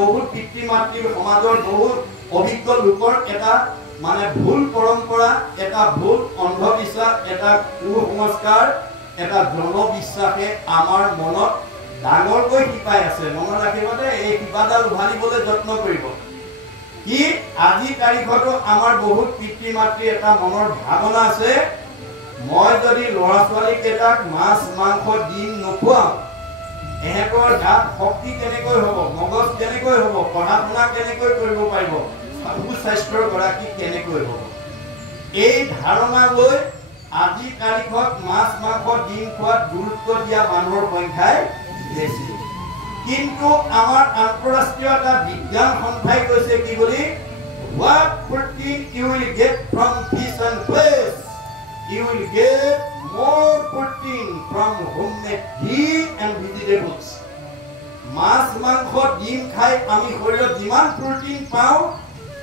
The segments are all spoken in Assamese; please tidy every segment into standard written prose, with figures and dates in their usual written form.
বহুত পিতৃ মাতৃ সমাজৰ বহুত অভিজ্ঞ লোকৰ এটা মানে ভুল পৰম্পৰা, এটা ভুল অন্ধবিশ্বাস, এটা কুসংস্কাৰ, এটা জনবিশ্বাসে আমাৰ মনত ডাঙৰকৈ শিপাই আছে। মনত ৰাখিব দে, এই শিপাডাল উভালিবলৈ যত্ন কৰিব। কি আজি তাৰিখতো আমাৰ বহুত পিতৃ মাতৃ এটা মনৰ ভাৱনা আছে, মই যদি ল'ৰা ছোৱালী কেইটাক মাছ মাংস ডিম নোখোৱাওঁ, এহেঁতৰ গাত শক্তি কেনেকৈ হ'ব, মগজ কেনেকৈ হ'ব, পঢ়া শুনা কেনেকৈ কৰিব পাৰিব, সুস্বাস্থ্যৰ গৰাকী কেনেকৈ হ'ব। এই ধাৰণা লৈ আজি তাৰিখত মাছ মাংস ডিম খোৱাত গুৰুত্ব দিয়া মানুহৰ সংখ্যাই বেছি। কিন্তু আমাৰ আন্তঃৰাষ্ট্ৰীয় এটা বিজ্ঞান সন্থাই কৈছে কি বুলি, what protein you will get from fish and fish, you will get more protein from homemade ghee and vegetables. মাছ মাংস ডিম খাই আমি শৰীৰত যিমান প্ৰটিন পাওঁ,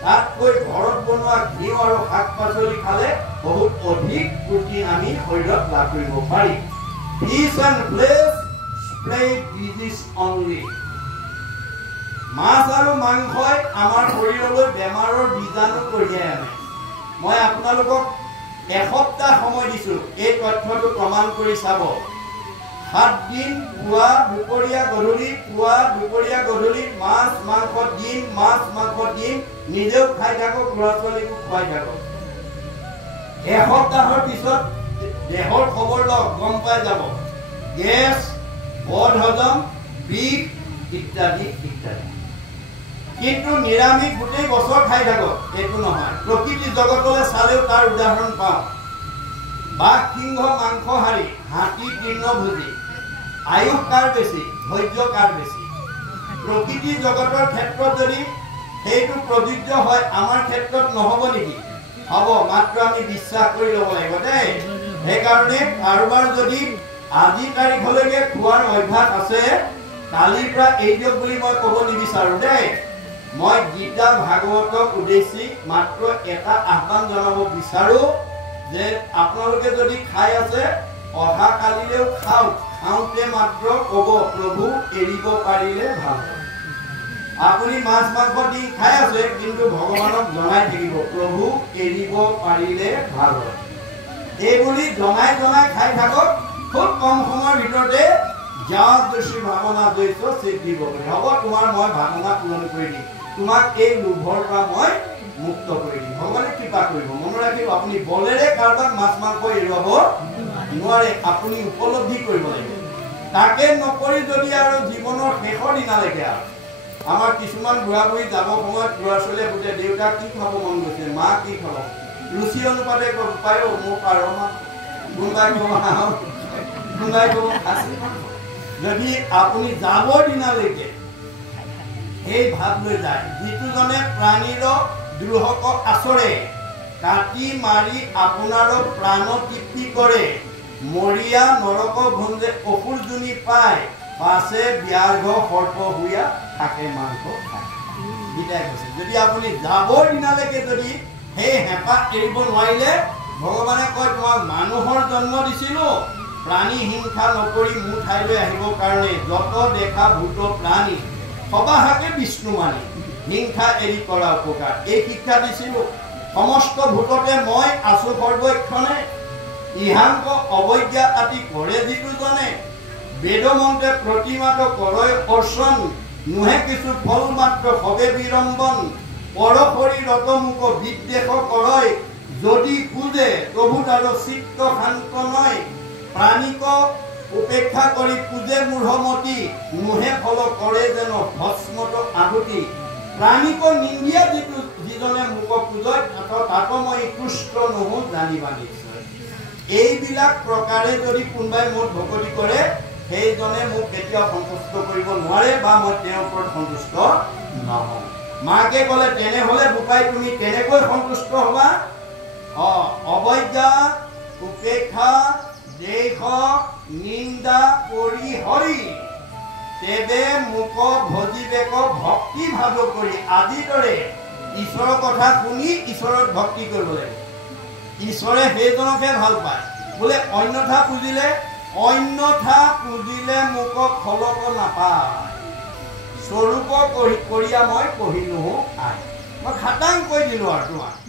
তাতকৈ ঘৰত বনোৱা ঘিউ আৰু শাক পাচলি খালে বহুত অধিক প্ৰটিন আমি শৰীৰত লাভ কৰিব পাৰিম। Fish and flesh spread disease only. মাছ আৰু মাংসই আমাৰ শৰীৰলৈ বেমাৰৰ বীজাণু কঢ়িয়াই আনে। মই আপোনালোকক এসপ্তাহ সময় দিছো এই তথ্যটো প্ৰমাণ কৰি চাব। 7 দিন পুৱা দুপৰীয়া গধূলি, পুৱা দুপৰীয়া গধূলি মাছ মাংস ডিম, মাছ মাংস ডিম নিজেও খাই থাকক, ল'ৰা ছোৱালীকো খুৱাই থাকক। এসপ্তাহৰ পিছত দেহৰ খবৰ লওক, গম পাই যাব গেছ, বদ হজম, বিষ ইত্যাদি ইত্যাদি। কিন্তু নিৰামিষ গোটেই বছৰ খাই থাকক, এইটো নহয়। প্ৰকৃতি জগতলৈ চালেও তাৰ উদাহৰণ পাওঁ। বাঘ সিংহ মাংসহাৰী, হাতী তৃণভোজী, আয়ুস কাৰ বেছি, ধৈৰ্য কাৰ বেছি। প্ৰকৃতি জগতৰ ক্ষেত্ৰত যদি সেইটো প্ৰযোজ্য হয়, আমাৰ ক্ষেত্ৰত নহ'ব নেকি? হ'ব, মাত্ৰ আমি বিশ্বাস কৰি ল'ব লাগিব দেই। সেইকাৰণে কাৰোবাৰ যদি আজি তাৰিখলৈকে খোৱাৰ অভ্যাস আছে, কালিৰ পৰা এৰি দিয়ক বুলি মই ক'ব নিবিচাৰো দেই। মই গীতা ভাগৱতক উদ্দেশ্যি মাত্ৰ এটা আহ্বান জনাব বিচাৰো যে আপোনালোকে যদি খাই আছে, অহা কালিলেও খাওক, খাওঁতে মাত্ৰ ক'ব প্ৰভু এৰিব পাৰিলে ভাল হয়। আপুনি মাছ মাংস দি খাই আছে, কিন্তু ভগৱানক জনাই থাকিব প্ৰভু এৰিব পাৰিলে ভাল হয়। এইবুলি জনাই জনাই খাই থাকক, খুব কম সময়ৰ ভিতৰতে যাক দোষী ভাৱনা জড়িত সিদ্ধি হ'ব। তোমাৰ মই ভাৱনা পূৰণ কৰি দিম, তোমাক এই লোভৰ পৰা মই মুক্ত কৰি দিম, ভগৱানে কৃপা কৰিব। মনত ৰাখিব, আপুনি বলেৰে কাৰোবাক মাছ মাংস এৰুৱাব নোৱাৰে, আপুনি উপলব্ধি কৰিব লাগিব। তাকে নকৰি যদি আৰু জীৱনৰ শেষৰ দিনালৈকে আৰু আমাৰ কিছুমান বুঢ়া বুঢ়ী যাব সময়ত ল'ৰা ছোৱালীয়ে সোধে, দেউতা কি খাব মন গৈছে, মা কি খাব, ৰুচি অনুপাতে পায় মোৰ পাৰ মা, কোনোবাই ক'ব হাঁহ, কোনোবাই ক'ব খাচী। যদি আপুনি যাবৰ দিনালৈকে সেই ভাৱ লৈ যায়, যিটোজনে প্ৰাণীৰ দ্ৰোহক আচৰে, কাটি মাৰি আপোনাৰ প্ৰাণ তৃপ্তি কৰে, মৰিয়া নৰক ভঞ্জে অসুৰ জুনি পায়, পাছে ব্যাঘ্ৰ সৰ্প হুয়া থাকে মাংস খায়। গীতাই কৈছে, যদি আপুনি যাবৰ দিনালৈকে যদি সেই হেঁপাহ এৰিব নোৱাৰিলে, ভগৱানে কয় তোমাক মানুহৰ জন্ম দিছিলো প্ৰাণী হিংসা নকৰি মোৰ ঠাইলৈ আহিবৰ কাৰণে, যত দেখা ভূত প্ৰাণী সবাহাকে বিষ্ণু মানি, হিংসা এৰি কৰা উপকাৰ। এই শিক্ষা দিছিলো, সমস্ত ভূততে মই আছো সৰ্বক্ষণে, ইহাংক অৱজ্ঞা আদি কৰে যিটো জনে, বেদমন্ত্ৰে প্ৰতিমাত কৰয় অৰ্চন, নোহে কিছু ফল মাত্ৰ সবে বিৰম্বন, পৰশৰী ৰতমুখ বিদ্বেষ কৰয়, যদি পূজে প্ৰভু তাৰ চিত্ত শান্ত নয়, প্ৰাণীক উপেক্ষা কৰি পূজে মূঢ়মতি, নোহে ফল কৰে যেন ভস্মত আহুতি, প্ৰাণীক নিন্দিয়া যিজনে মোক পূজয়, তাত মই তুষ্ট নহো জানিবা নিশ্চয়। এইবিলাক প্ৰকাৰে যদি কোনোবাই মোক ভকতি কৰে, সেইজনে মোক কেতিয়াও সন্তুষ্ট কৰিব নোৱাৰে, বা মই তেওঁৰ ওপৰত সন্তুষ্ট নহওঁ। মাকে ক'লে, তেনেহ'লে বোপাই তুমি কেনেকৈ সন্তুষ্ট হ'বা? অৱজ্ঞা, উপেক্ষা, দেশ নিন্দা কৰি হৰি, তেবে মোক ভজিবেক ভক্তি ভাৱ কৰি। আজিৰ দৰে ঈশ্বৰৰ কথা শুনি ঈশ্বৰত ভক্তি কৰিব লাগিব। ঈশ্বৰে সেইজনকহে ভাল পায়, বোলে অন্যথা পুজিলে মোক ফলক নাপায়। স্বৰূপ কৰিয়া মই কহিলোঁ আই মই খাটাং কৈ দিলোঁ আৰু তোমাক